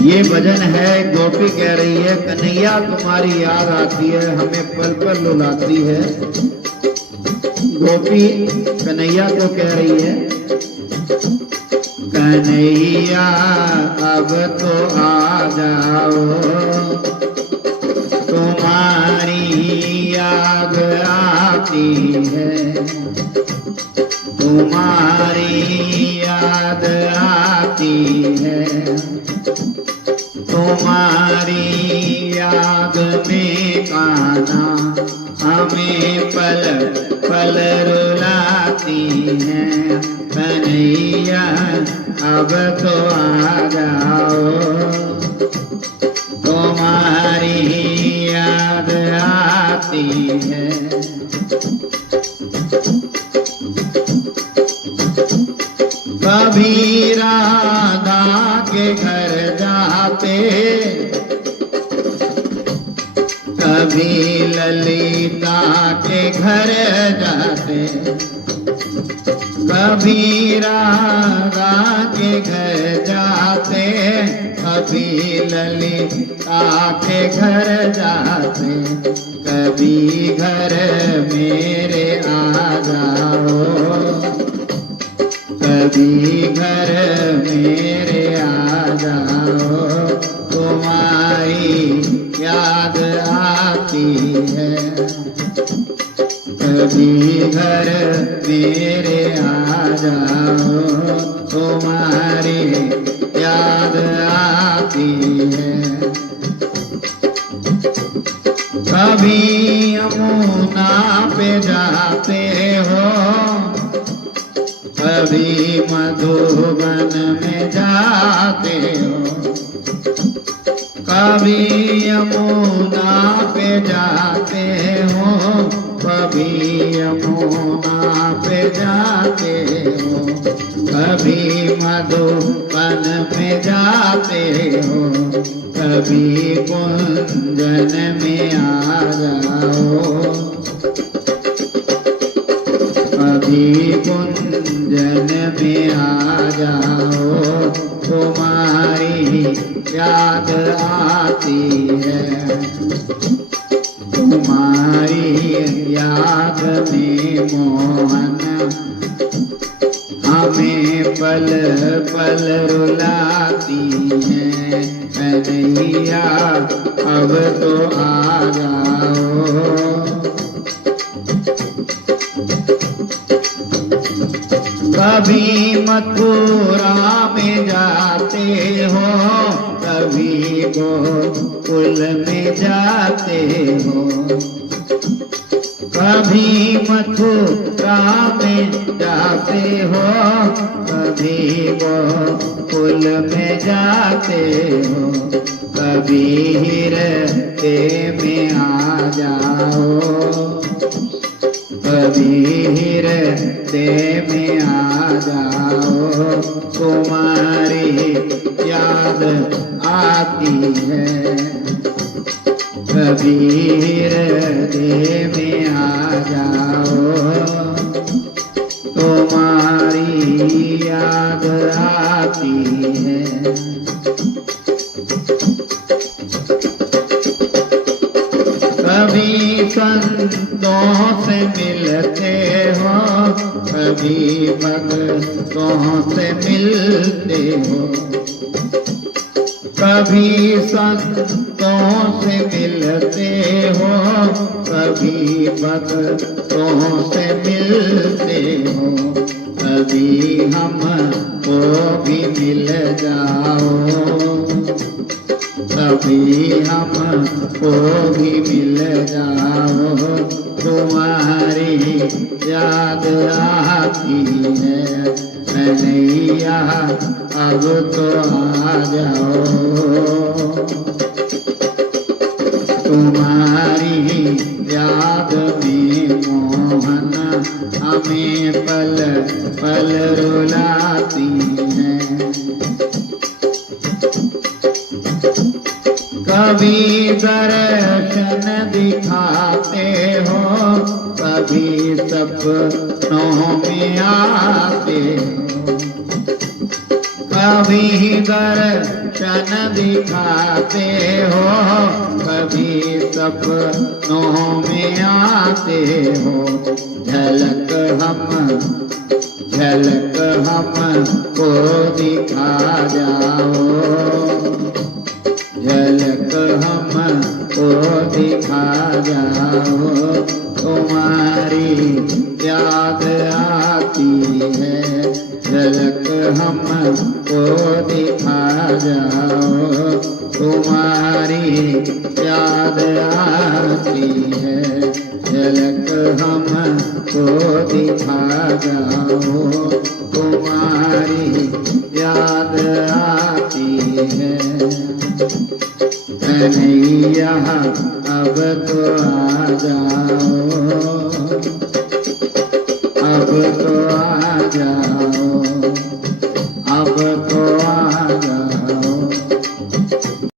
ये भजन है, गोपी कह रही है कन्हैया तुम्हारी याद आती है, हमें पल पल रुलाती है। गोपी कन्हैया को कह रही है, कन्हैया अब तो आ जाओ, तुम्हारी याद आती है, तुम्हारी याद आती है, तुम्हारी याद में कान्हा हमें पल पल रुलाती है। कन्हैया अब तो आ जाओ, तुम्हारी याद आती है। कभी राधा के घर जाते, कभी ललिता के घर जाते, कभी राधा के घर जाते, कभी ललिता के घर जाते, कभी घर मेरे आ जाओ, कभी घर मेरे आ जाओ, तुम्हारी याद आती है, कभी घर मेरे आ जाओ, तुम्हारी याद आती है। कभी यमुना पे जाते हो, कभी मधुबन में जाते हो, कभी यमुना पे जाते हो, कभी यमुना पे जाते हो, कभी मधुबन में जाते हो, कभी कुंजन में आ जाओ, कभी कुंजन में आ जाओ, तुम्हारी याद आती है, तुम्हारी याद में मोहन हमें पल पल रुलाती है। कन्हैया अब तो आ जाओ, कभी मथुरा में जाते हो, कभी गोकुल में जाते हो, कभी मथुरा में जाते हो, कभी गोकुल में जाते हो, कभी हृदय में आ जाओ, कभी हृदय में आ जाओ, तुम्हारी याद आती है, कभी हृदय में आ जाओ, तुम्हारी याद आती है। कभी संतों से मिलते हो, कभी भक्तों से मिलते हो, कभी संतों से मिलते हो, कभी भक्तों से मिलते हो, कभी हमको भी मिल जाओ, कभी हमको भी मिल जाओ, तुम्हारी याद आती है। कन्हैया अब तो आ जाओ, तुम्हारी याद में मोहन हमें पल पल रुलाती है। कभी दर्शन दिखाते हो, कभी सपनों में आते हो, कभी दर्शन दिखाते हो, कभी सपनों में आते हो, झलक हमको दिखा जाओ, झलक हमको दिखा जाओ। तुम्हारी याद आती है, झलक हमको दिखा जाओ। तुम्हारी याद आती है, झलक हमको दिखा जाओ। तुम्हारी याद आती है कन्हैया, अब तो आ जाओ, अब तो आ जाओ।